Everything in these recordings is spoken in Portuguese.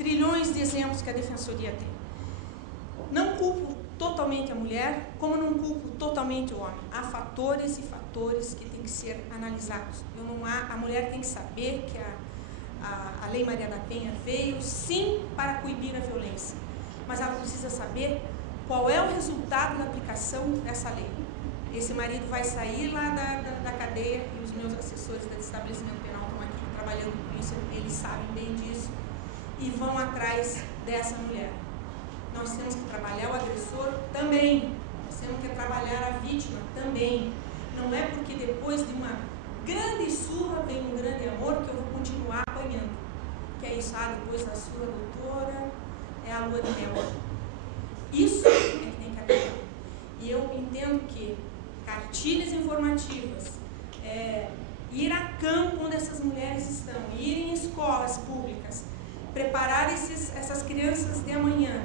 trilhões de exemplos que a Defensoria tem. Não culpo totalmente a mulher, como não culpo totalmente o homem. Há fatores e fatores que têm que ser analisados. A mulher tem que saber que a Lei Maria da Penha veio, sim, para coibir a violência, mas ela precisa saber qual é o resultado da aplicação dessa lei. Esse marido vai sair lá da cadeia, e os meus assessores do estabelecimento penal estão aqui trabalhando com isso, eles sabem bem disso, e vão atrás dessa mulher. Nós temos que trabalhar o agressor também, nós temos que trabalhar a vítima também. Não é porque depois de uma grande surra vem um grande amor que eu vou continuar apanhando. Que é isso, depois da surra, doutora, é a lua de mel. Isso é que tem que acabar. E eu entendo que cartilhas informativas, ir a campo onde essas mulheres estão, ir em escolas públicas, preparar essas crianças de amanhã,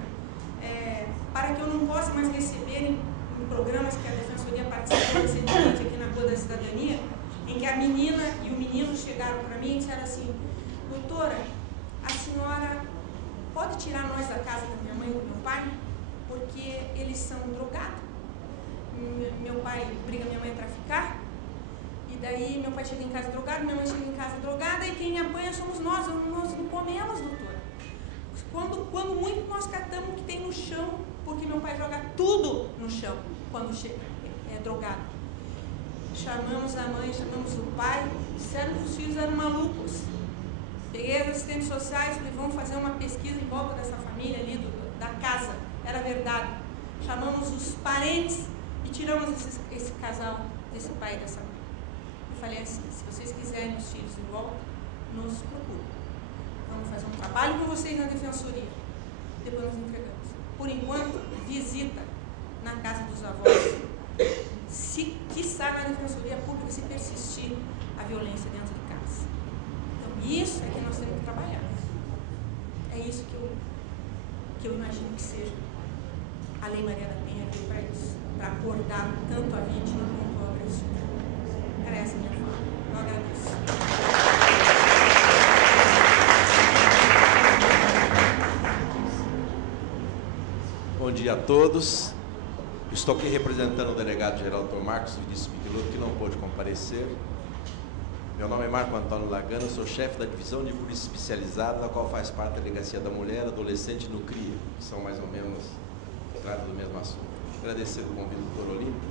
para que eu não possa mais receber em programas que a Defensoria participou recentemente aqui na Rua da Cidadania, em que a menina e o menino chegaram para mim e disseram assim: doutora, a senhora pode tirar nós da casa da minha mãe e do meu pai? Porque eles são drogados. Meu pai obriga minha mãe a traficar, e daí meu pai chega em casa drogado, minha mãe chega em casa drogada, e quem apanha somos nós não comemos, doutora. Quando muito nós catamos o que tem no chão, porque meu pai joga tudo no chão quando chega, é drogado. Chamamos a mãe, chamamos o pai, disseram que os filhos eram malucos. Peguei as assistentes sociais, falei, vamos fazer uma pesquisa em volta dessa família ali, da casa. Era verdade. Chamamos os parentes e tiramos esse casal, desse pai e dessa mãe. Eu falei assim, se vocês quiserem os filhos de volta, nos procurem. Vamos fazer um trabalho com vocês na Defensoria. Depois nos entregamos. Por enquanto, visita na casa dos avós. Se quiçá na Defensoria Pública, se persistir a violência dentro de casa. Então, isso é que nós temos que trabalhar. É isso que eu imagino que seja a Lei Maria da Penha veio para isso, para acordar tanto a vítima quanto o agressor. Era essa a minha fala. Eu agradeço. Bom dia a todos. Estou aqui representando o delegado-geral Dr. Marcos Vinícius Michelotto, que não pôde comparecer. Meu nome é Marco Antônio Lagana, sou chefe da Divisão de Polícia Especializada, da qual faz parte a Delegacia da Mulher, Adolescente e no CRIA, que são mais ou menos, tratam do mesmo assunto. Agradecer o convite do Dr. Olímpio.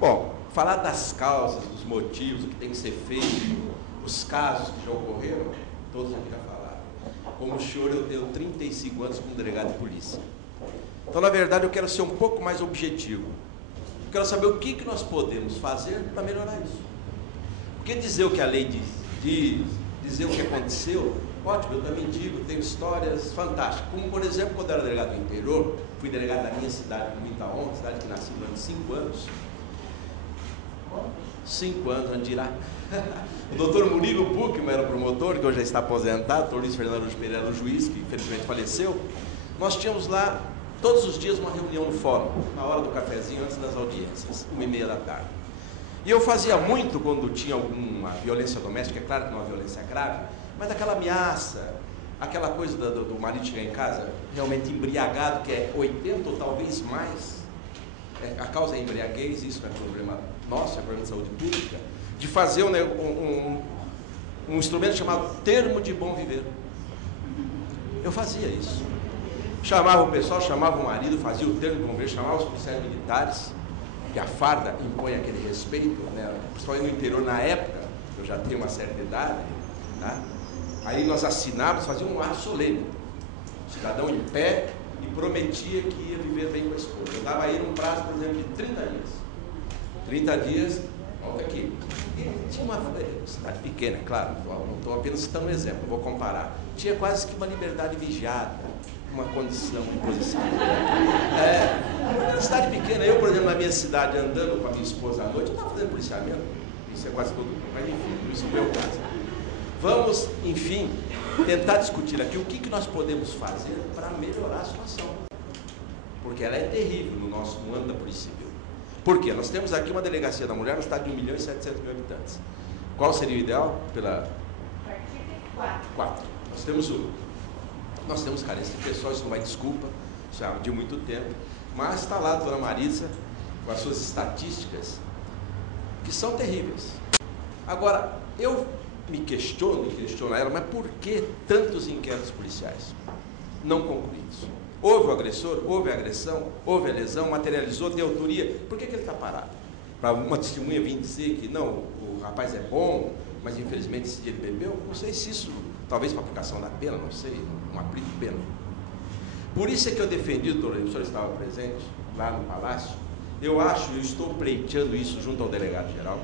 Bom, falar das causas, dos motivos, o que tem que ser feito, os casos que já ocorreram, todos aqui já falaram. Como o senhor, eu tenho 35 anos como delegado de polícia. Então, na verdade, eu quero ser um pouco mais objetivo. Eu quero saber o que nós podemos fazer para melhorar isso. Porque dizer o que a lei diz, dizer o que aconteceu, ótimo, eu também digo, tenho histórias fantásticas. Como, por exemplo, quando eu era delegado do interior, fui delegado da minha cidade, no Itaon, cidade que nasci durante 5 anos. 5 anos, onde dirá? O doutor Murilo Buchmann era o promotor, que hoje já está aposentado, o doutor Luiz Fernando Pereira era o juiz, que infelizmente faleceu. Nós tínhamos lá, todos os dias, uma reunião no fórum, na hora do cafezinho, antes das audiências, 1h30 da tarde. E eu fazia muito quando tinha alguma violência doméstica, é claro que não é uma violência grave, mas aquela ameaça, aquela coisa do marido chegar em casa realmente embriagado, que é 80 ou talvez mais, a causa é embriaguez, isso não é problema nosso, é problema de saúde pública, de fazer um instrumento chamado termo de bom viver. Eu fazia isso. Chamava o pessoal, chamava o marido, fazia o termo de bom viver, chamava os policiais militares, que a farda impõe aquele respeito, né? Principalmente no interior, na época, eu já tenho uma certa idade, tá? Aí nós assinávamos, fazíamos um ato solene, o cidadão em pé, e prometia que ia viver bem com a esposa. Eu dava aí um prazo, por exemplo, de 30 dias. 30 dias, volta aqui. E tinha uma cidade pequena, claro, não estou apenas citando um exemplo, vou comparar. Tinha quase que uma liberdade vigiada, uma condição de posição. Cidade pequena, eu, por exemplo, na minha cidade, andando com a minha esposa à noite, eu estava fazendo policiamento, isso é quase todo mundo, mas enfim, isso é o meu caso. Vamos, enfim, tentar discutir aqui o que nós podemos fazer para melhorar a situação, porque ela é terrível no âmbito da Polícia Civil. Por quê? Nós temos aqui uma delegacia da mulher no estado de 1.700.000 habitantes. Qual seria o ideal? 4. Nós temos Nós temos carência de pessoal, isso não vai desculpa, isso é de muito tempo, mas está lá a dona Marisa com as suas estatísticas, que são terríveis. Agora, eu me questiono ela, mas por que tantos inquéritos policiais não concluídos? Houve o agressor, houve a agressão, houve a lesão, materializou, deu autoria, por que ele está parado? Para uma testemunha vir dizer que não, o rapaz é bom, mas infelizmente esse dia ele bebeu? Não sei se isso, talvez para aplicação da pena, não sei, não aplique pena. Por isso é que eu defendi, doutor, o senhor estava presente lá no Palácio, eu estou pleiteando isso junto ao delegado-geral,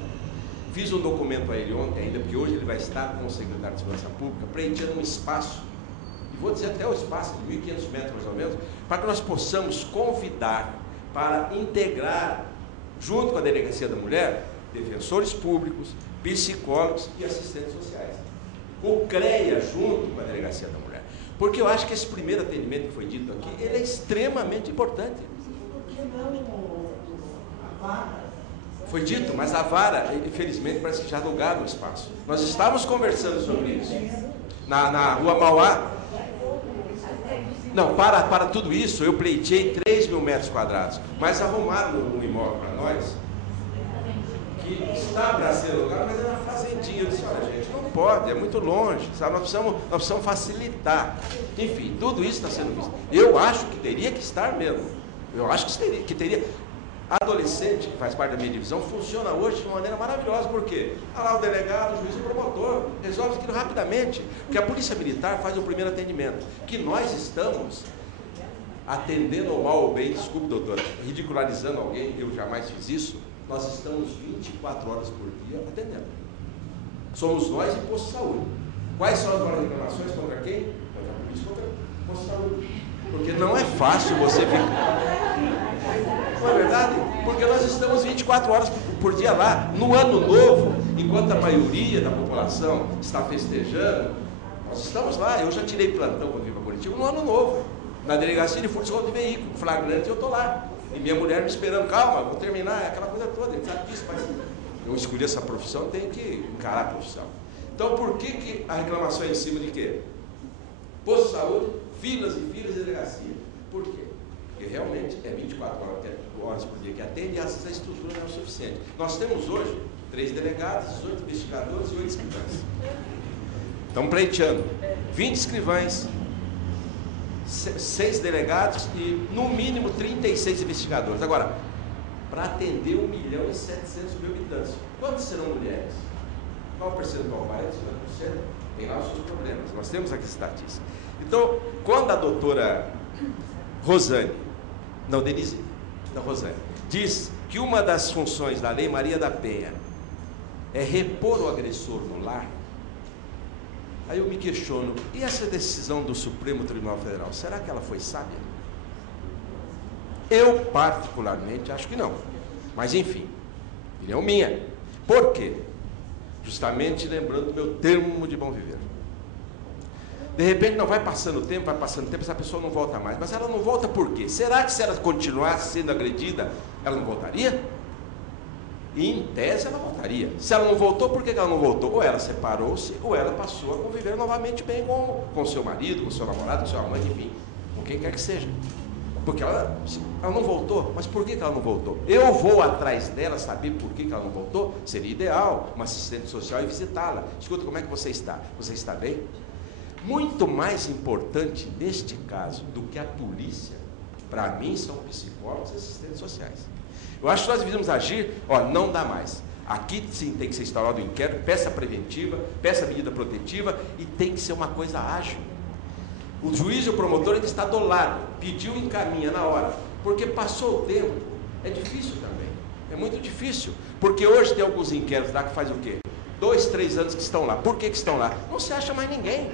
fiz um documento a ele ontem ainda, porque hoje ele vai estar com o secretário de Segurança Pública, pleiteando um espaço, e vou dizer até o espaço de 1.500 metros mais ou menos, para que nós possamos convidar para integrar, junto com a Delegacia da Mulher, defensores públicos, psicólogos e assistentes sociais. O CREA junto com a Delegacia da Mulher. Porque eu acho que esse primeiro atendimento que foi dito aqui, ele é extremamente importante. Foi dito, mas a vara, infelizmente, parece que já alugaram o espaço. Nós estávamos conversando sobre isso. Na Rua Mauá. Não, para tudo isso, eu pleitei 3.000 metros quadrados. Mas arrumaram um imóvel para nós, que está para ser alugado, mas é uma fazendinha. Eu disse, olha gente, não pode, é muito longe, sabe? Nós precisamos facilitar. Enfim, tudo isso está sendo visto. Eu acho que teria que estar mesmo. Eu acho que teria. A adolescente, que faz parte da minha divisão, funciona hoje de uma maneira maravilhosa. Por quê? Está lá o delegado, o juiz e o promotor, resolve aquilo rapidamente. Porque a Polícia Militar faz o primeiro atendimento. Que nós estamos atendendo ao mal ou bem, desculpe, doutora, ridicularizando alguém, eu jamais fiz isso. Nós estamos 24 horas por dia atendendo. Somos nós e Posto de Saúde. Quais são as nossas reclamações contra quem? Contra a polícia, contra o Posto de Saúde. Porque não é fácil você ficar. Não é verdade? Porque nós estamos 24 horas por dia lá. No ano novo, enquanto a maioria da população está festejando, nós estamos lá. Eu já tirei plantão quando vim para Curitiba no ano novo. Na delegacia de furto de veículo, flagrante, eu estou lá. E minha mulher me esperando, calma, vou terminar, aquela coisa toda. Ele sabe disso, mas eu escolhi essa profissão, tenho que encarar a profissão. Então, por que a reclamação é em cima de quê? Posto de saúde, filas e filas de delegacia. Por quê? Porque realmente é 24 horas por dia que atende e às vezes a estrutura não é o suficiente. Nós temos hoje 3 delegados, 18 investigadores e 8 escrivães. Estamos pleiteando 20 escrivães, 6 delegados e no mínimo 36 investigadores. Agora, para atender 1.700.000 habitantes, quantos serão mulheres? Qual o percentual? 40%, 50%? Tem lá os seus problemas. Nós temos aqui estatística. Então, quando a doutora Rosane diz que uma das funções da Lei Maria da Penha é repor o agressor no lar, aí eu me questiono, e essa decisão do Supremo Tribunal Federal, será que ela foi sábia? Eu, particularmente, acho que não. Mas, enfim, opinião minha. Por quê? Justamente lembrando do meu termo de bom viver. De repente, não vai passando o tempo, essa pessoa não volta mais. Mas ela não volta por quê? Será que se ela continuasse sendo agredida, ela não voltaria? E, em tese, ela voltaria. Se ela não voltou, por que ela não voltou? Ou ela separou-se, ou ela passou a conviver novamente bem com seu marido, com seu namorado, com seu amante, enfim, com quem quer que seja. Porque ela não voltou. Mas por que ela não voltou? Eu vou atrás dela saber por que ela não voltou? Seria ideal, uma assistente social e visitá-la. Escuta, como é que você está? Você está bem? Muito mais importante neste caso do que a polícia, para mim, são psicólogos e assistentes sociais. Eu acho que nós devíamos agir, não dá mais. Aqui sim tem que ser instaurado o inquérito, peça preventiva, peça medida protetiva e tem que ser uma coisa ágil. O juiz e o promotor, ele está do lado, pediu, encaminha na hora, porque passou o tempo. É difícil também, é muito difícil, porque hoje tem alguns inquéritos lá que faz o quê? 2, 3 anos que estão lá. Por que estão lá? Não se acha mais ninguém.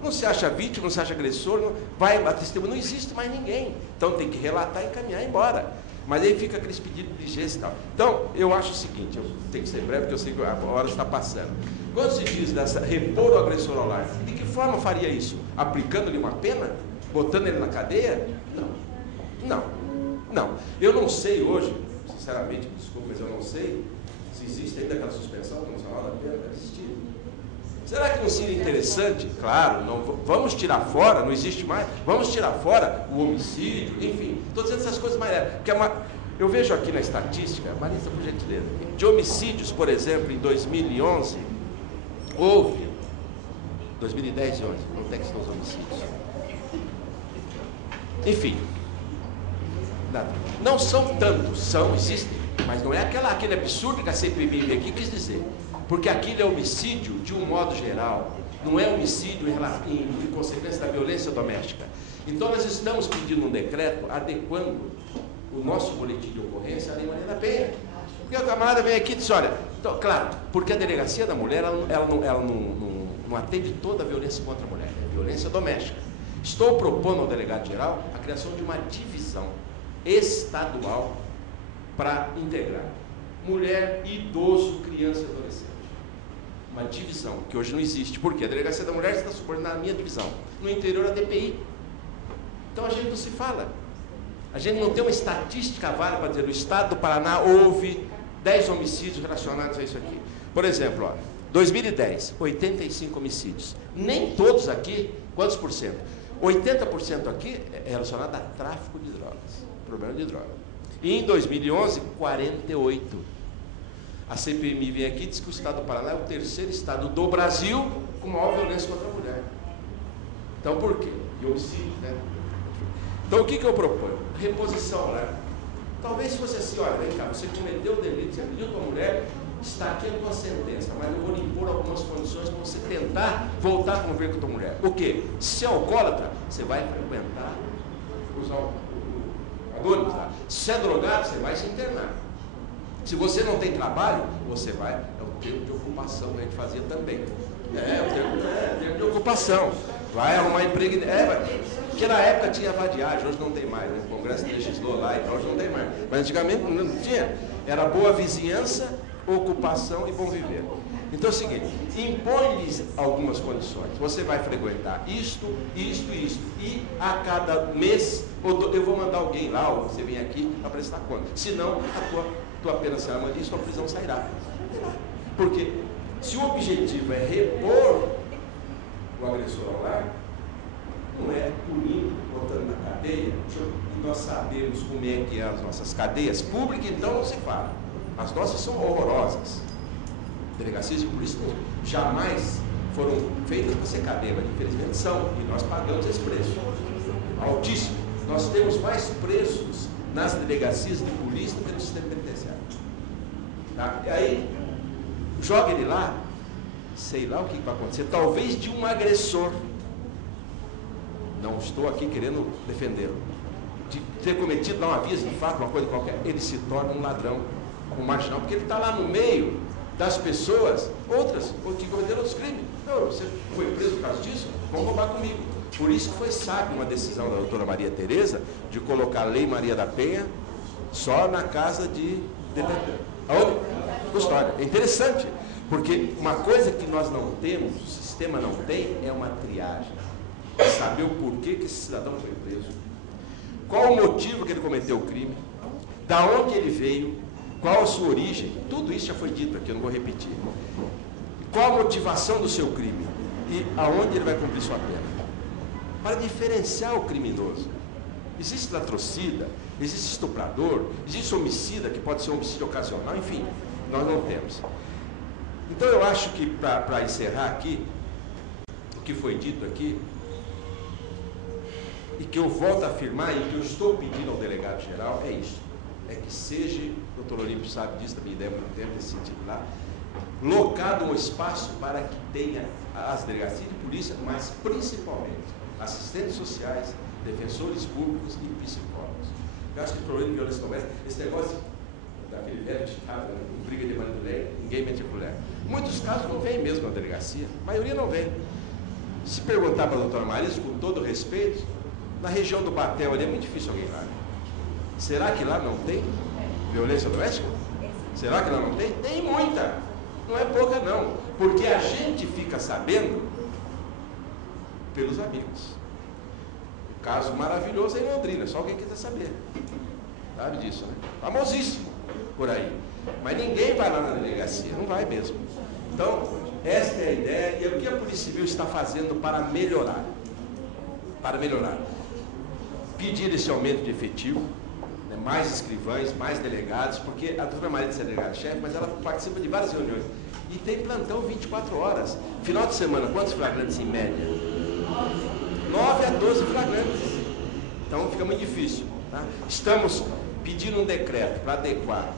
Não se acha vítima, não se acha agressor, vai a testemunha, não existe mais ninguém. Então tem que relatar e encaminhar embora. Mas aí fica aqueles pedidos de licença e tal. Então, eu acho o seguinte, eu tenho que ser breve, porque eu sei que a hora está passando. Quando se diz dessa repor o agressor ao lar, de que forma faria isso? Aplicando-lhe uma pena? Botando ele na cadeia? Não. Eu não sei hoje, sinceramente, desculpa, mas eu não sei se existe ainda aquela suspensão condicional da pena. Deve existir. Será que não seria interessante? Claro, não, vamos tirar fora, não existe mais, vamos tirar fora o homicídio, enfim, estou dizendo essas coisas mais leves. Porque eu vejo aqui na estatística, Marisa, por gentileza, de homicídios, por exemplo, em 2011, houve, 2010 e 11, onde é que estão os homicídios? Enfim, não são tantos, existem, mas não é aquele absurdo que a CPMI aqui quis dizer. Porque aquilo é homicídio de um modo geral, não é homicídio em consequência da violência doméstica. Então nós estamos pedindo um decreto adequando o nosso boletim de ocorrência à Lei Maria da Penha. Porque a camarada vem aqui e diz, olha, então, claro, porque a delegacia da mulher, ela não atende toda a violência contra a mulher, é violência doméstica. Estou propondo ao delegado-geral a criação de uma divisão estadual para integrar mulher, idoso, criança e adolescente. Uma divisão, que hoje não existe. Por quê? A delegacia da mulher está subordinada à minha divisão. No interior, a DPI. Então, a gente não se fala. A gente não tem uma estatística válida para dizer, no estado do Paraná houve 10 homicídios relacionados a isso aqui. Por exemplo, ó, 2010, 85 homicídios. Nem todos aqui, quantos por cento? 80% aqui é relacionado a tráfico de drogas, problema de droga. E em 2011, 48. A CPMI vem aqui e diz que o estado do Paraná é o terceiro estado do Brasil com maior violência contra a mulher. Então, por quê? E homicídio, né? Então, o que eu proponho? Reposição, né? Talvez fosse assim, olha, vem cá, você cometeu o delito, você pediu para a mulher, está aqui a tua sentença, mas eu vou lhe impor algumas condições para você tentar voltar a conviver com a tua mulher. O quê? Se é alcoólatra, você vai frequentar os adultos, tá? Se é drogado, você vai se internar. Se você não tem trabalho, você vai, é o termo de ocupação que a gente fazia também. É o termo de ocupação. Vai arrumar emprego. Porque na época tinha vadiagem, hoje não tem mais, né? O Congresso legislou lá, então hoje não tem mais. Mas antigamente não tinha. Era boa vizinhança, ocupação e bom viver. Então é o seguinte, impõe-lhes algumas condições. Você vai frequentar isto. E a cada mês, eu vou mandar alguém lá, ou você vem aqui para prestar conta. Senão, tua pena será mantida e sua prisão sairá. Porque se o objetivo é repor o agressor ao lar, não é punindo, botando na cadeia, e nós sabemos como é que é as nossas cadeias públicas, então não se fala. As nossas são horrorosas. Delegacias de polícia jamais foram feitas para ser cadeia, mas infelizmente são, e nós pagamos esse preço altíssimo. Nós temos mais presos nas delegacias de polícia do que no sistema penitenciário. Tá? E aí, joga ele lá, sei lá o que vai acontecer, talvez de um agressor. Não estou aqui querendo defendê-lo. De ter cometido lá uma via de fato, uma coisa qualquer, ele se torna um ladrão, um marginal, porque ele está lá no meio das pessoas, outras, que cometeram outros crimes. Não, você foi preso por causa disso? Vão roubar comigo. Por isso foi sábio uma decisão da doutora Maria Tereza de colocar a Lei Maria da Penha só na casa de aonde? Custódia. É interessante, porque uma coisa que nós não temos, o sistema não tem, é uma triagem. Saber o porquê que esse cidadão foi preso. Qual o motivo que ele cometeu o crime? Da onde ele veio? Qual a sua origem? Tudo isso já foi dito aqui, eu não vou repetir. Qual a motivação do seu crime? E aonde ele vai cumprir sua pena? Para diferenciar o criminoso. Existe latrocida, existe estuprador, existe homicida, que pode ser um homicídio ocasional, enfim, nós não temos. Então eu acho que, para encerrar aqui, o que foi dito aqui, e que eu volto a afirmar, e que eu estou pedindo ao delegado-geral, é isso. É que seja, o doutor Olímpio sabe disso, da minha ideia muito tempo, nesse sentido lá, locado um espaço para que tenha as delegacias de polícia, mas principalmente assistentes sociais, defensores públicos e psicólogos. Eu acho que o problema de violência doméstica, esse negócio daquele velho ditado, né, briga de marido de lei, ninguém mete a colher. Muitos casos não vêm mesmo na delegacia, a maioria não vem. Se perguntar para a doutora Marisa, com todo respeito, na região do Batel ali é muito difícil alguém lá. Será que lá não tem violência doméstica? Será que lá não tem? Tem muita. Não é pouca não. Porque a gente fica sabendo pelos amigos. O caso maravilhoso é em Londrina, só alguém quiser saber. Sabe disso, né? Famosíssimo por aí. Mas ninguém vai lá na delegacia, não vai mesmo. Então, esta é a ideia, e é o que a Polícia Civil está fazendo para melhorar. Pedir esse aumento de efetivo, né, mais escrivães, mais delegados, porque a doutora Maria é delegada-chefe, mas ela participa de várias reuniões. E tem plantão 24 horas. Final de semana, quantos flagrantes em média? 9 a 12 flagrantes. Então fica muito difícil. Tá? Estamos pedindo um decreto para adequar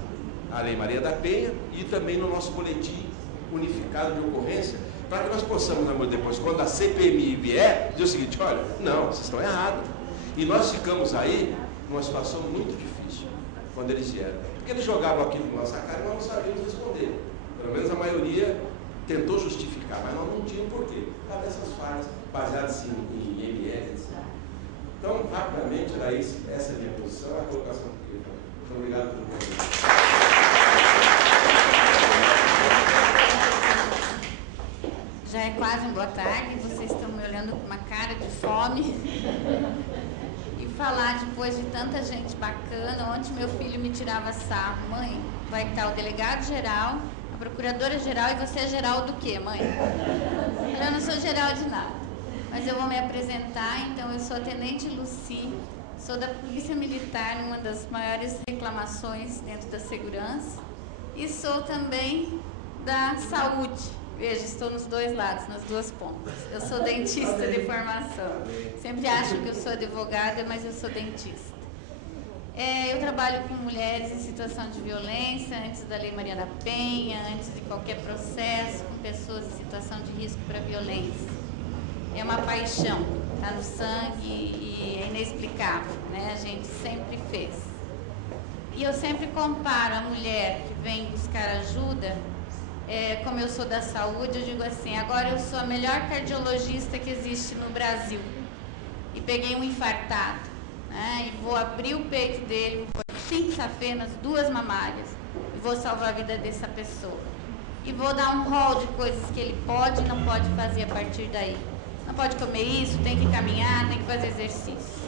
a Lei Maria da Penha e também no nosso boletim unificado de ocorrência, para que nós possamos, depois, quando a CPMI vier, dizer o seguinte: olha, não, vocês estão errados. E nós ficamos aí numa situação muito difícil quando eles vieram. Porque eles jogavam aquilo na nossa cara e nós não sabíamos responder. Pelo menos a maioria tentou justificar, mas nós não tínhamos porquê. Por causa dessas falhas, baseadas em ML, etc. Então, rapidamente, era essa é a minha posição, a colocação do que eu falei. Muito obrigado pelo convite. Já é quase um boa tarde, vocês estão me olhando com uma cara de fome. E falar depois de tanta gente bacana. Ontem meu filho me tirava sarro: mãe, vai estar o delegado-geral, a procuradora-geral, e você é geral do quê, mãe? Eu não sou geral de nada, mas eu vou me apresentar. Então, eu sou a Tenente Luci, sou da Polícia Militar, numa das maiores reclamações dentro da segurança, e sou também da saúde. Veja, estou nos dois lados, nas duas pontas. Eu sou dentista de formação. Sempre acho que eu sou advogada, mas eu sou dentista. Eu trabalho com mulheres em situação de violência, antes da Lei Maria da Penha, antes de qualquer processo, com pessoas em situação de risco para violência. É uma paixão, está no sangue e é inexplicável, né? A gente sempre fez. E eu sempre comparo a mulher que vem buscar ajuda. Como eu sou da saúde, eu digo assim: agora eu sou a melhor cardiologista que existe no Brasil. E peguei um infartado, né, e vou abrir o peito dele, vou pôr 5 safenas, 2 mamárias, e vou salvar a vida dessa pessoa. E vou dar um rol de coisas que ele pode e não pode fazer a partir daí. Não pode comer isso, tem que caminhar, tem que fazer exercício.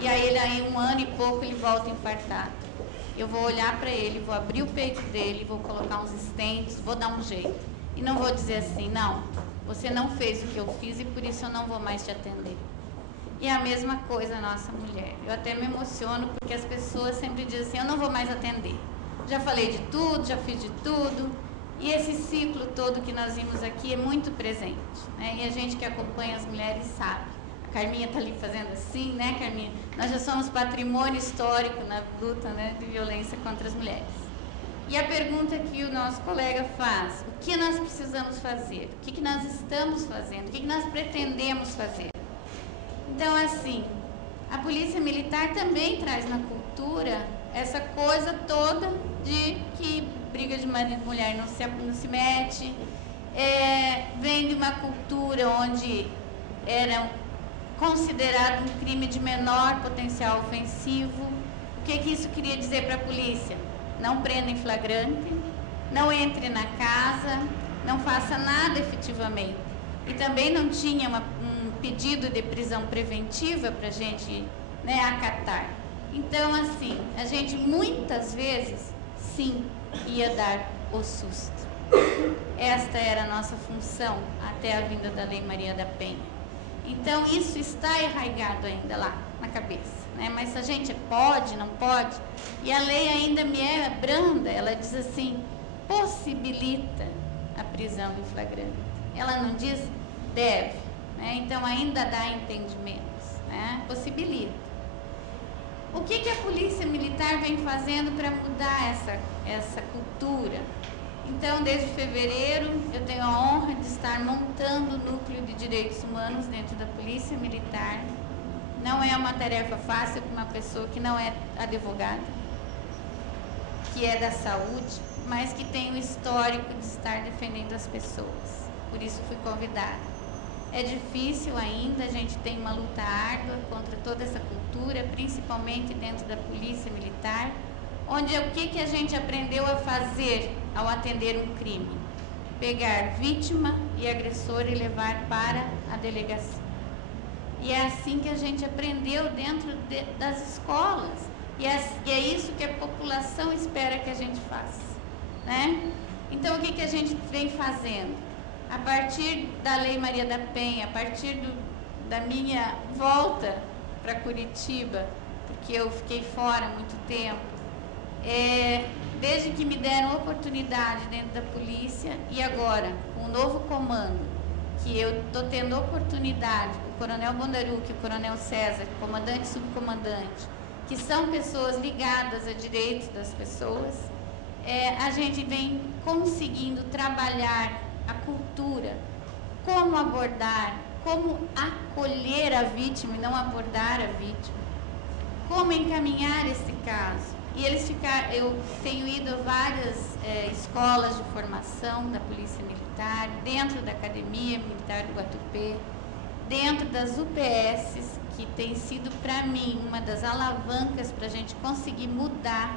E aí 1 ano e pouco, ele volta infartado. Eu vou olhar para ele, vou abrir o peito dele, vou colocar uns stents, vou dar um jeito. E não vou dizer assim: não, você não fez o que eu fiz e por isso eu não vou mais te atender. E é a mesma coisa a nossa mulher. Eu até me emociono porque as pessoas sempre dizem assim: eu não vou mais atender. Já falei de tudo, já fiz de tudo. E esse ciclo todo que nós vimos aqui é muito presente, né? E a gente que acompanha as mulheres sabe. Carminha está ali fazendo assim, né, Carminha? Nós já somos patrimônio histórico na luta, né, de violência contra as mulheres. E a pergunta que o nosso colega faz: o que nós precisamos fazer? O que nós estamos fazendo? O que nós pretendemos fazer? Então, assim, a Polícia Militar também traz na cultura essa coisa toda de que briga de marido e mulher não se mete. Vem de uma cultura onde era considerado um crime de menor potencial ofensivo. O que isso queria dizer para a polícia? Não prenda em flagrante, não entre na casa, não faça nada efetivamente. E também não tinha um pedido de prisão preventiva para a gente, né, acatar. Então, assim, a gente muitas vezes, sim, ia dar o susto. Esta era a nossa função até a vinda da Lei Maria da Penha. Então, isso está arraigado ainda lá na cabeça, né? Mas a gente pode, não pode, e a lei ainda me é branda. Ela diz assim: possibilita a prisão em flagrante. Ela não diz deve, né? Então, ainda dá entendimentos, né? Possibilita. O que a Polícia Militar vem fazendo para mudar essa cultura? Então, desde fevereiro, eu tenho a honra de estar montando o núcleo de direitos humanos dentro da Polícia Militar. Não é uma tarefa fácil para uma pessoa que não é advogada, que é da saúde, mas que tem o histórico de estar defendendo as pessoas. Por isso fui convidada. É difícil ainda, a gente tem uma luta árdua contra toda essa cultura, principalmente dentro da Polícia Militar, onde o que a gente aprendeu a fazer ao atender um crime? Pegar vítima e agressor e levar para a delegacia. E é assim que a gente aprendeu dentro das escolas. E é isso que a população espera que a gente faça, né? Então, o que a gente vem fazendo? a partir da Lei Maria da Penha, a partir da minha volta para Curitiba, porque eu fiquei fora há muito tempo, desde que me deram oportunidade dentro da polícia, e agora, com o novo comando, que eu estou tendo oportunidade, o Coronel Bondaruque, o Coronel César, comandante e subcomandante, que são pessoas ligadas a direitos das pessoas, a gente vem conseguindo trabalhar a cultura, como abordar, como acolher a vítima e não abordar a vítima, como encaminhar esse caso. E eu tenho ido a várias escolas de formação da Polícia Militar, dentro da Academia Militar do Guatupê, dentro das UPSs, que tem sido para mim uma das alavancas para a gente conseguir mudar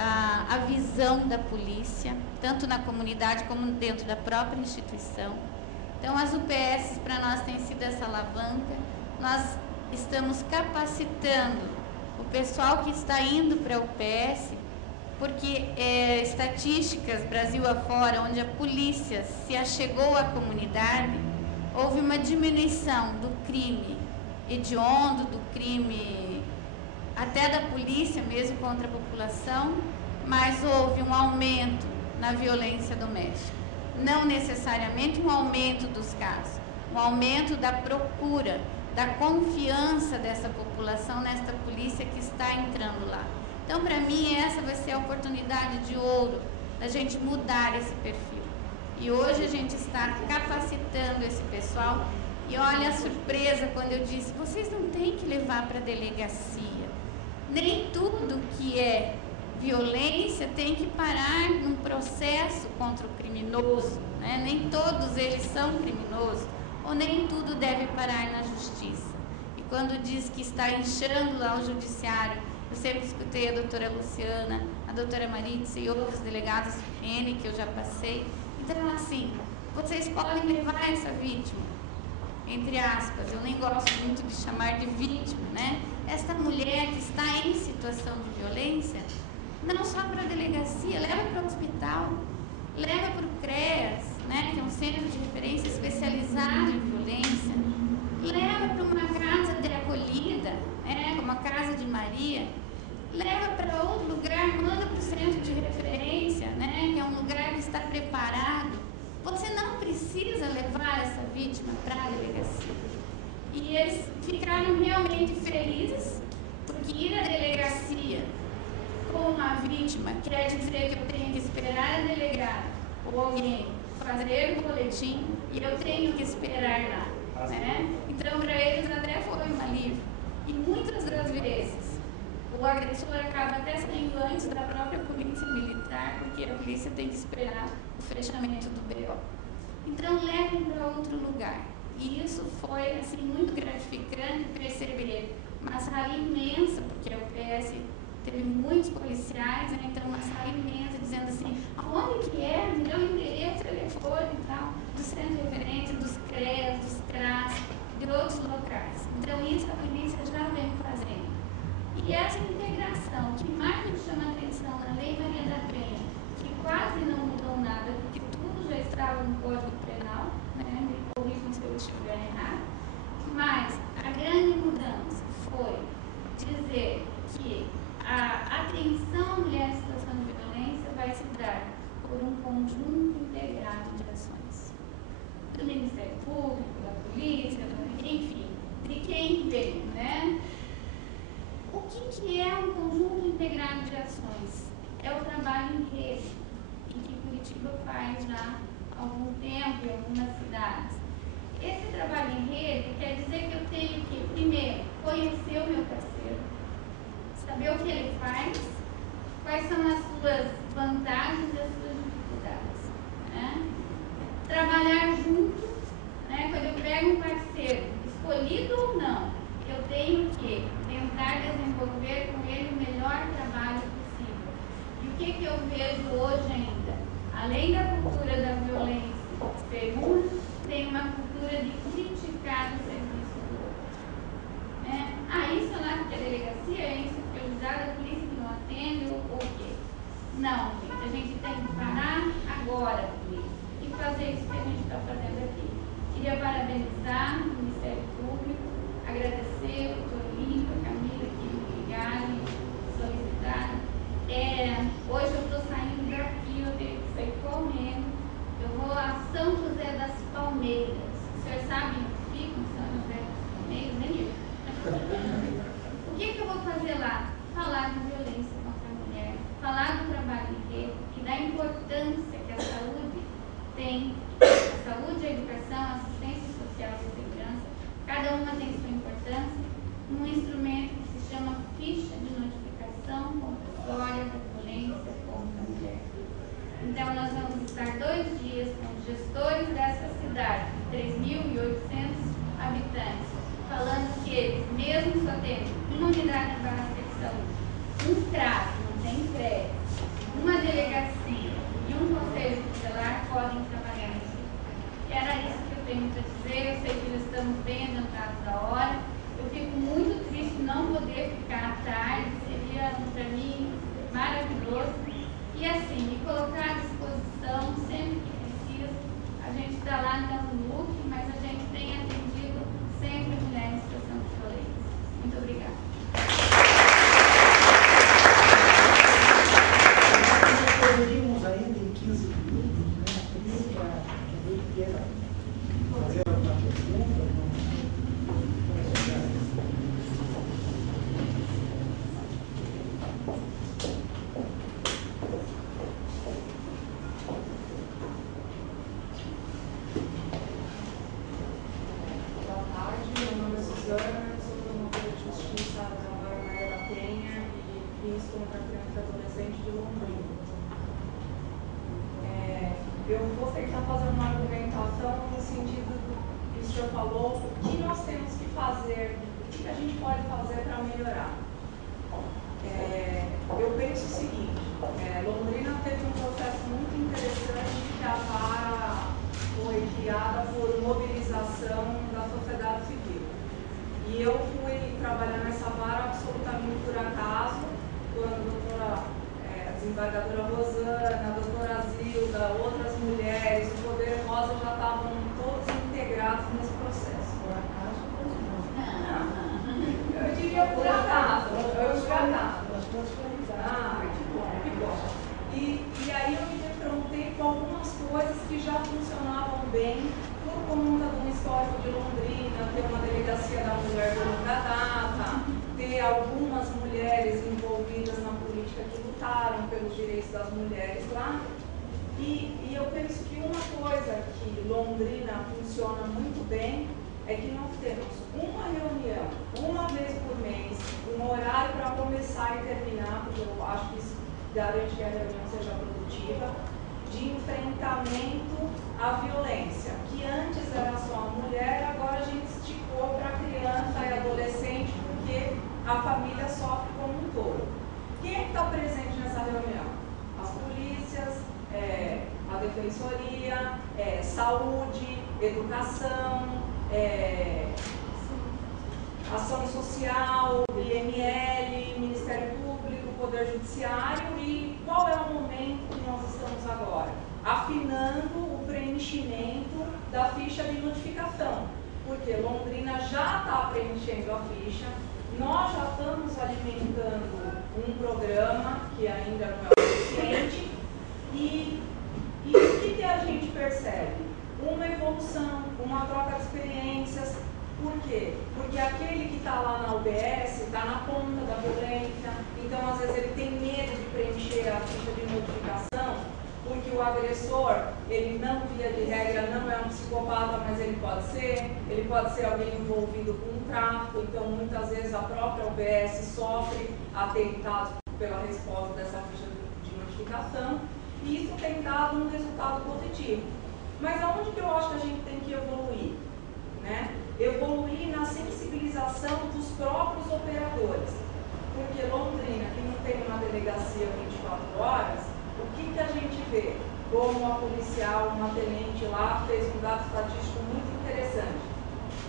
a visão da polícia, tanto na comunidade como dentro da própria instituição. Então, as UPSs para nós têm sido essa alavanca. Nós estamos capacitando o pessoal que está indo para a UPS, porque estatísticas Brasil afora, onde a polícia se achegou à comunidade, houve uma diminuição do crime hediondo, do crime até da polícia mesmo contra a população, mas houve um aumento na violência doméstica. Não necessariamente um aumento dos casos, um aumento da procura, da confiança dessa população nesta polícia que está entrando lá. Então, para mim, essa vai ser a oportunidade de ouro da gente mudar esse perfil. E hoje a gente está capacitando esse pessoal. E olha a surpresa quando eu disse, vocês não têm que levar para a delegacia. Nem tudo que é violência tem que parar num processo contra o criminoso, né? Nem todos eles são criminosos, ou nem tudo deve parar na justiça. E quando diz que está inchando lá o judiciário, eu sempre escutei a doutora Luciana, a doutora Maritza e outros delegados N que eu já passei. Então, assim, vocês podem levar essa vítima, entre aspas, eu nem gosto muito de chamar de vítima, né? Esta mulher que está em situação de violência, não só para a delegacia, leva para o hospital, leva para o CREAS, né, que é um centro de referência especializado em violência, leva para uma casa de acolhida, né, como a Casa de Maria, leva para outro lugar, manda para o centro de referência, né, que é um lugar que está preparado. Você não precisa levar essa vítima para a delegacia. E eles ficaram realmente felizes, porque ir à delegacia com uma vítima quer dizer que eu tenho que esperar a delegada ou alguém fazer o boletim e eu tenho que esperar lá, né? Então, para eles até foi um alívio. E muitas das vezes, o agressor acaba até saindo antes da própria polícia militar, porque a polícia tem que esperar o fechamento do BO. Então, levem para outro lugar. E isso foi, assim, muito gratificante perceber uma sala imensa, porque a UPS teve muitos policiais, né? Então uma sala imensa, dizendo assim, aonde que é? Me deu o endereço, telefone e tal, do centro de referência, dos CREAS, dos CRAS, de outros locais. Então isso a polícia já vem fazendo. E essa integração, que mais me chama a atenção na Lei Maria da Penha, que quase não mudou nada, porque tudo já estava no Código Penal, né? Me corrijam se eu estiver errado, mas a grande mudança foi dizer que a atenção à mulher em situação de violência vai se dar por um conjunto integrado de ações. Do Ministério Público, da polícia, enfim, de quem vem, né? O que é um conjunto integrado de ações? É o trabalho em rede, em que Curitiba faz já há algum tempo em algumas cidades. Esse trabalho em rede quer dizer que eu tenho que, primeiro, conhecer o meu parceiro, saber o que ele faz, quais são as suas vantagens e as suas dificuldades, né? Trabalhar junto, né? Quando eu pego um parceiro, escolhido ou não, eu tenho que tentar desenvolver com ele o melhor trabalho possível. E o que eu vejo hoje ainda? Além da cultura da violência segura, tem uma cultura de criticar o serviço do outro. Isso lá porque a delegacia é insupervisada, a polícia que não atende, ou o quê? Não, gente, a gente tem que parar agora, polícia, e fazer isso que a gente está fazendo eles, mesmo só tendo uma unidade de barra secção, um CRAS, não tem CREA, uma delegacia e um conselho tutelar, podem trabalhar nisso. Era isso que eu tenho para dizer. Eu sei que já estamos bem adiantados da hora. Eu fico muito triste não poder ficar à tarde, seria para mim maravilhoso. E assim, me colocar à disposição sempre que precisa. A gente está lá dando look, mas a gente tem atendido sempre mulheres em situação de violência. Muito obrigada. Nós poderíamos ainda em 15 minutos, né, pedir para quem queira fazer alguma pergunta. Boa tarde, meu nome é Suzana, sou promotora de justiça da Vara Maria da Penha e fiz contra criança e adolescente de Londrina. Eu vou tentar fazer uma argumentação no sentido do que o senhor falou, o que nós temos que fazer, o que a gente pode fazer para melhorar. Eu penso o seguinte, Londrina teve um processo muito interessante que a vara foi criada por mobilização da sociedade civil. E eu fui trabalhar nessa vara absolutamente por acaso, quando a doutora desembargadora Rosana, a doutora Zilda, outras mulheres, o Poder Rosa já estavam todos integrados nesse processo. Por acaso, Eu diria por acaso, as duas qualidades. que bom. E aí eu me defrontei com algumas coisas que já funcionavam bem por conta do histórico de Londrina, ter uma delegacia da mulher de longa data, ter algumas mulheres envolvidas na política que lutaram pelos direitos das mulheres lá. E eu penso que uma coisa que Londrina funciona muito bem é que nós temos uma reunião, uma vez por mês, um horário para começar e terminar, porque eu acho que isso garante que a reunião seja produtiva, de enfrentamento à violência, que antes era só a mulher, agora a gente esticou para a criança e adolescente, porque a família sofre como um todo. Quem é que está presente nessa reunião? As polícias, a defensoria, saúde, educação, ação social, IML, Ministério Público, Poder Judiciário. E qual é o momento que nós estamos agora? Afinando o preenchimento da ficha de notificação, porque Londrina já está preenchendo a ficha, nós já estamos alimentando um programa que ainda não é suficiente e o que a gente percebe? Uma evolução, uma troca de experiências. Por quê? Porque aquele que está lá na UBS está na ponta da violência, então às vezes ele tem medo de preencher a ficha de notificação, porque o agressor, ele não, via de regra, não é um psicopata, mas ele pode ser alguém envolvido com tráfico, então muitas vezes a própria UBS sofre atentados pela resposta dessa ficha de notificação, e isso tem dado um resultado positivo. Mas aonde que eu acho que a gente tem que evoluir? Né? Evoluir na sensibilização dos próprios operadores. Porque Londrina, que não tem uma delegacia 24 horas, o que a gente vê? Como a policial, uma tenente lá, fez um dado estatístico muito interessante.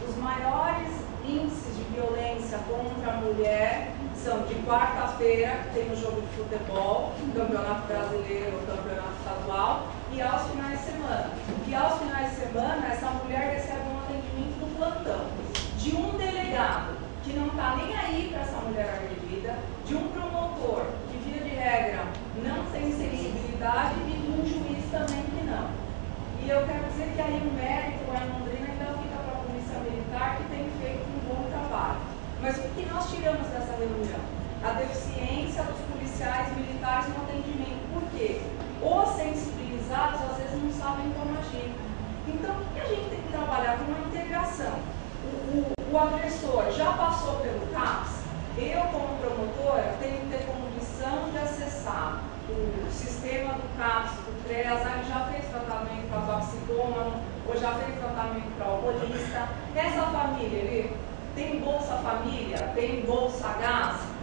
Os maiores índices de violência contra a mulher são de quarta-feira, que tem o jogo de futebol, campeonato brasileiro, campeonato estadual, e aos finais de semana. E aos finais de semana, essa mulher recebe um atendimento no plantão de um delegado que não está nem aí para essa mulher agredida, de um promotor que, via de regra, não tem sensibilidade e de um juiz também que não. E eu quero dizer que aí o mérito lá em Londrina ainda fica para a Polícia Militar, que tem feito um bom trabalho. Mas o que nós tiramos dessa reunião? A deficiência dos policiais militares no atendimento. Por quê? Os sensibilizados às vezes não sabem como agir. Então, o que a gente tem que trabalhar com uma integração? O agressor já passou pelo CAPS? Eu, como promotora, tenho que ter como missão de acessar o sistema do CAPS, do CREAS, já fez tratamento para toxicômano, ou já fez tratamento para alcoolista. Essa família, ele tem bolsa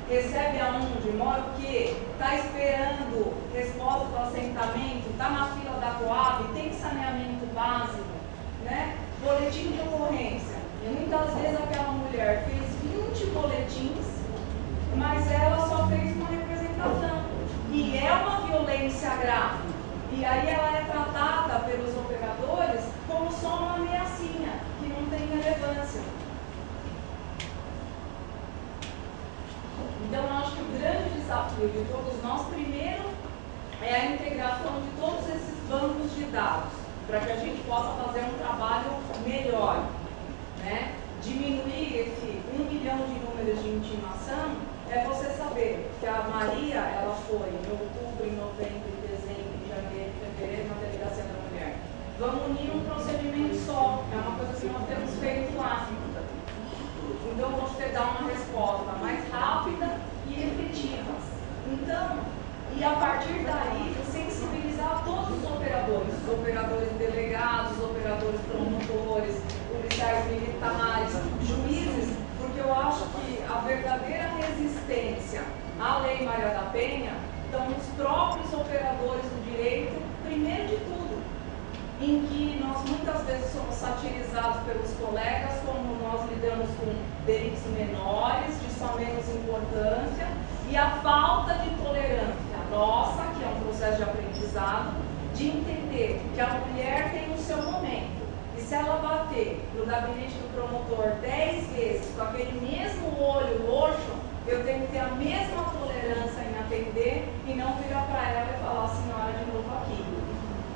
recebe aonde, mora o quê, está esperando resposta do assentamento, está na fila da Coab, tem saneamento básico, né? Boletim de ocorrência. Muitas vezes aquela mulher fez 20 boletins, mas ela só fez uma representação. E é uma violência grave. E aí ela é tratada pelos operadores como só uma ameaçinha, que não tem relevância. Então, eu acho que o grande desafio de todos nós, primeiro, é a integração de todos esses bancos de dados, para que a gente possa fazer um trabalho melhor, né? Diminuir esse 1 milhão de números de intimação é você saber que a Maria, ela foi em outubro, em novembro, em dezembro, em janeiro, em fevereiro, na delegacia da mulher. Vamos unir um procedimento só, é uma coisa que nós temos feito lá. Então, você dá uma resposta mais rápida e efetiva. Então, e a partir daí, sensibilizar todos os operadores delegados, operadores promotores, policiais militares, juízes, porque eu acho que a verdadeira resistência à Lei Maria da Penha estão nos próprios operadores do direito, primeiro de tudo, em que nós muitas vezes somos satirizados pelos colegas como nós lidamos com delitos menores, de só menos importância, e a falta de tolerância nossa, que é um processo de aprendizado, de entender que a mulher tem o seu momento. E se ela bater no gabinete do promotor 10 vezes com aquele mesmo olho roxo, eu tenho que ter a mesma tolerância em atender e não virar para ela e falar, senhora, de novo aqui.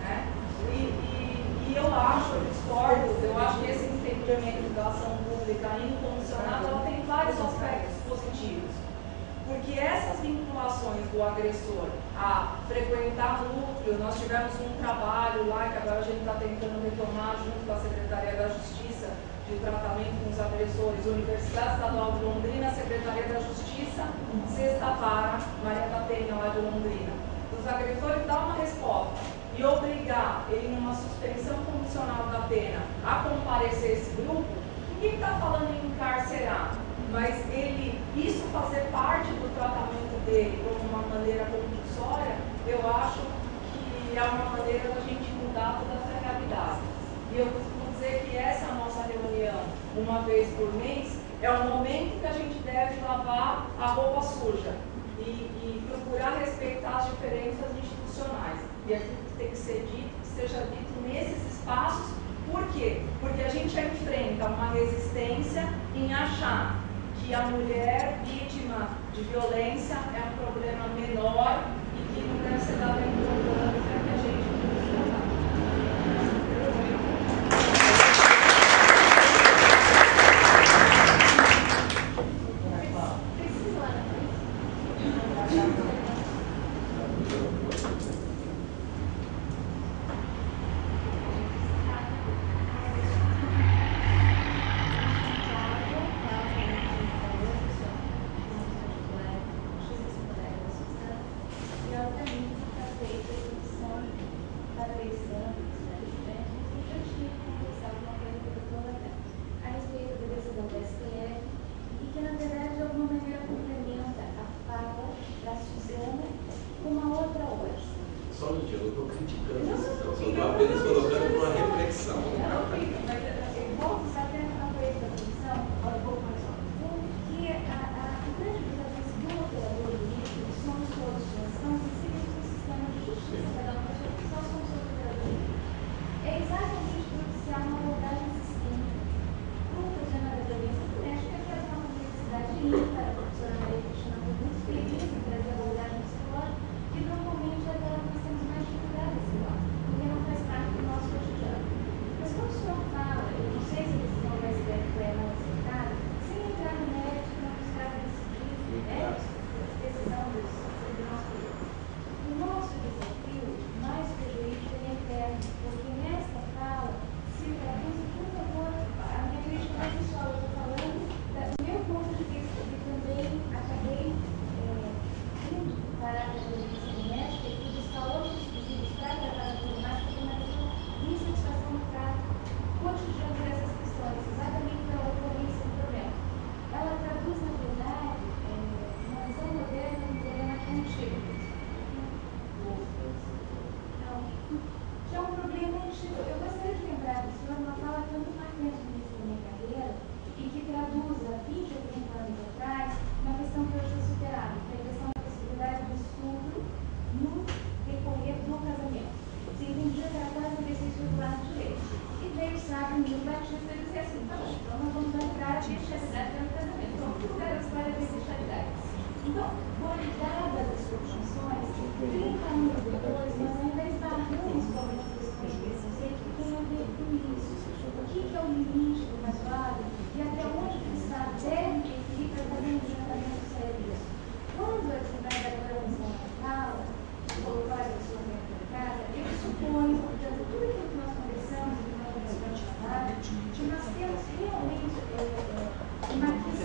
Né? E eu acho, eu discordo, eu acho que esse entendimento da ação pública incondicionada, ela tem vários aspectos positivos. Porque essas vinculações do agressor a frequentar núcleo, nós tivemos um trabalho lá, que agora a gente está tentando retomar junto com a Secretaria da Justiça, de tratamento com os agressores, Universidade Estadual de Londrina, Secretaria da Justiça, Sexta Vara, Maria da Penha, lá de Londrina. Os agressores dão uma resposta e obrigar ele numa suspensão condicional da pena a comparecer esse grupo, ninguém está falando em encarcerar, mas isso fazer parte do tratamento dele como uma maneira compulsória, eu acho que é uma maneira da gente mudar toda essa realidade. E eu costumo dizer que essa nossa reunião, uma vez por mês, é o momento que a gente deve lavar a roupa suja e procurar respeitar as diferenças institucionais. E aquilo que tem que ser dito, que seja dito nesses espaços. Por quê? Porque a gente enfrenta uma resistência em achar que a mulher vítima de violência é um problema menor e que não deve ser dada a importância que a gente precisa dar.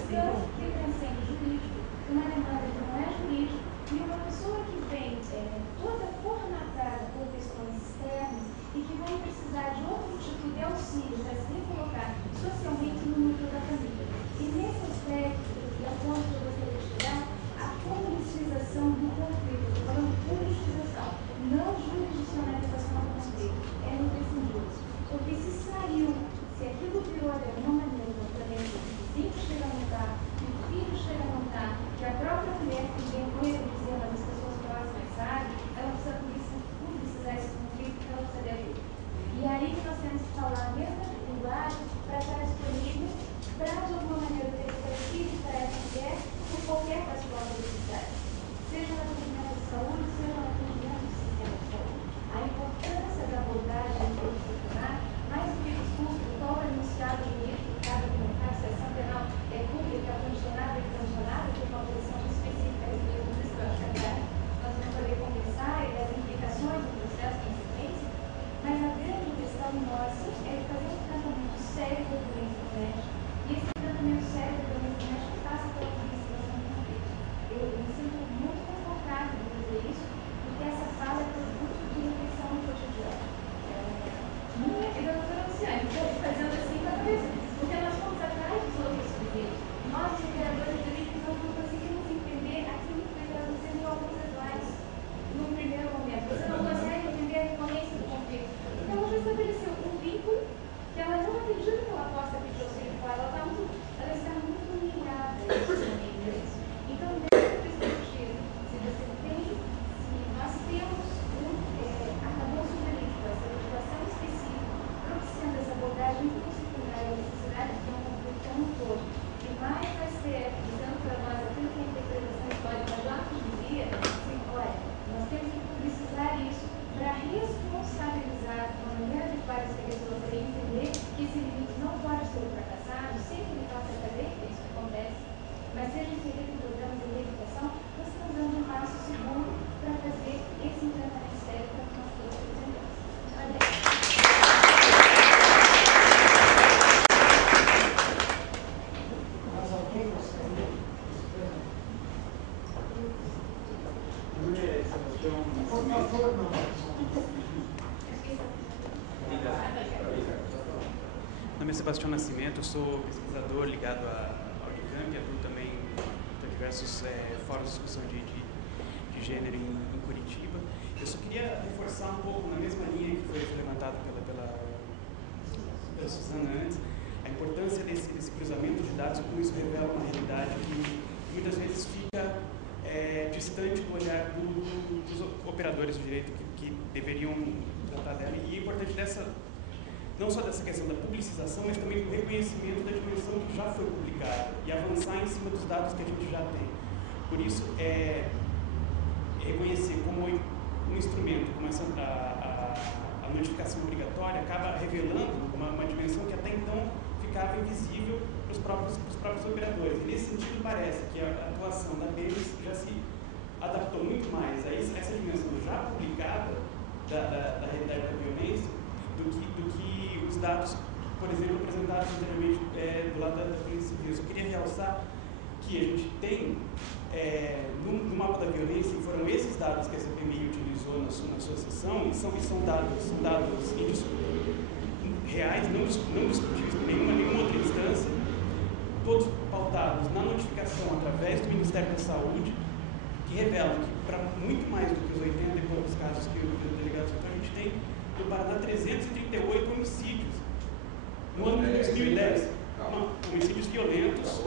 questão que transcende o jurídico, uma demanda que não é jurídica, e uma pessoa que vem toda formatada por questões externas e que vai precisar de outro tipo de auxílio para se recolocar socialmente no núcleo da família. E nesse aspecto, e ao ponto que eu gostaria de chegar, a publicização do conflito, estou falando publicização, não jurisdicionalização do conflito, é imprescindível. Porque se aquilo virou de alguma maneira um tratamento, o vizinho chega a notar, que o filho chega a notar, que a própria mulher que vem com ele dizendo as pessoas próximas sabem, ela precisa publicizar esse conflito, ela precisa de ajuda. E aí que nós temos que falar a mesma linguagem para estar disponível para, de alguma maneira, ter esse auxílio para essa mulher por qualquer das formas necessárias. Seja no atendimento de saúde, seja no atendimento do sistema de saúde. A importância da abordagem interdisciplinar, mais do que o discurso do qual é anunciado no jurídico, cada comentário, se a ação penal é pública, condicionada e condicionada, que é uma posição específica do jurídico histórico, nós vamos poder conversar e as implicações do processo de consequência, mas a grande questão nossa é fazer um tratamento sério da violência doméstica, e esse tratamento sério da violência doméstica passa pela publicização do conflito. Eu me sinto muito confortável em dizer isso, porque essa fala é produto de reflexão no cotidiano. E da doutora Luciane, fazendo assim com a cabeça, porque nós fomos atrás dos outros sujeitos. Nós, os operadores jurídicos, não conseguimos entender aquilo que foi traduzido em alguns slides, num primeiro momento. Você não consegue entender a imponência do conflito. Porque ela já estabeleceu um vínculo que ela não acredita que ela possa pedir auxílio para ela, ela está muito humilhada nesse momento. Então, nessa perspectiva, se nós temos arcabouço jurídico, essa legislação específica, propiciando essa abordagem interdisciplinar e a necessidade de ter um conflito como um todo, e mais o STF dizendo para nós aquilo que é a interpretação histórica lá que dizia, assim, olha, nós temos que publicizar isso para responsabilizar de uma maneira adequada essa pessoa, para entender que esse limite não pode ser ultrapassado, sem que ele faça cadeia, que é isso que acontece, mas seja inserido em programas de reeducação, nós estamos dando um passo seguro para fazer esse tratamento sério para que nós todos representemos. Mas alguém gostaria? Por favor, não. Meu nome é Sebastião Nascimento, eu sou pesquisador ligado ao Unicamp, atuo também em diversos fóruns de discussão de gênero em Curitiba. Eu só queria reforçar um pouco na mesma linha que foi levantada pela Suzana antes, a importância desse cruzamento de dados, como isso revela uma realidade que muitas vezes fica distante do olhar dos operadores do direito que deveriam tratar dela. E é importante não só dessa questão da publicização, mas também do reconhecimento da dimensão que já foi publicada e avançar em cima dos dados que a gente já tem. Por isso, reconhecer como um instrumento, como a notificação obrigatória, acaba revelando uma dimensão que até então ficava invisível para os próprios operadores. E nesse sentido, parece que a atuação da deles já se adaptou muito mais a essa dimensão já publicada da realidade da violência do que os dados, por exemplo, apresentados anteriormente do lado da Polícia Civil. Eu só queria realçar que a gente tem, no mapa da violência, foram esses dados que a CPMI utilizou na sua sessão, e são dados reais, não discutíveis por nenhuma outra instância, todos pautados na notificação através do Ministério da Saúde, que revelam que, para muito mais do que os 80 e poucos casos que o delegado citou, a gente tem no Paraná 338 homicídios no ano de 2010. Homicídios violentos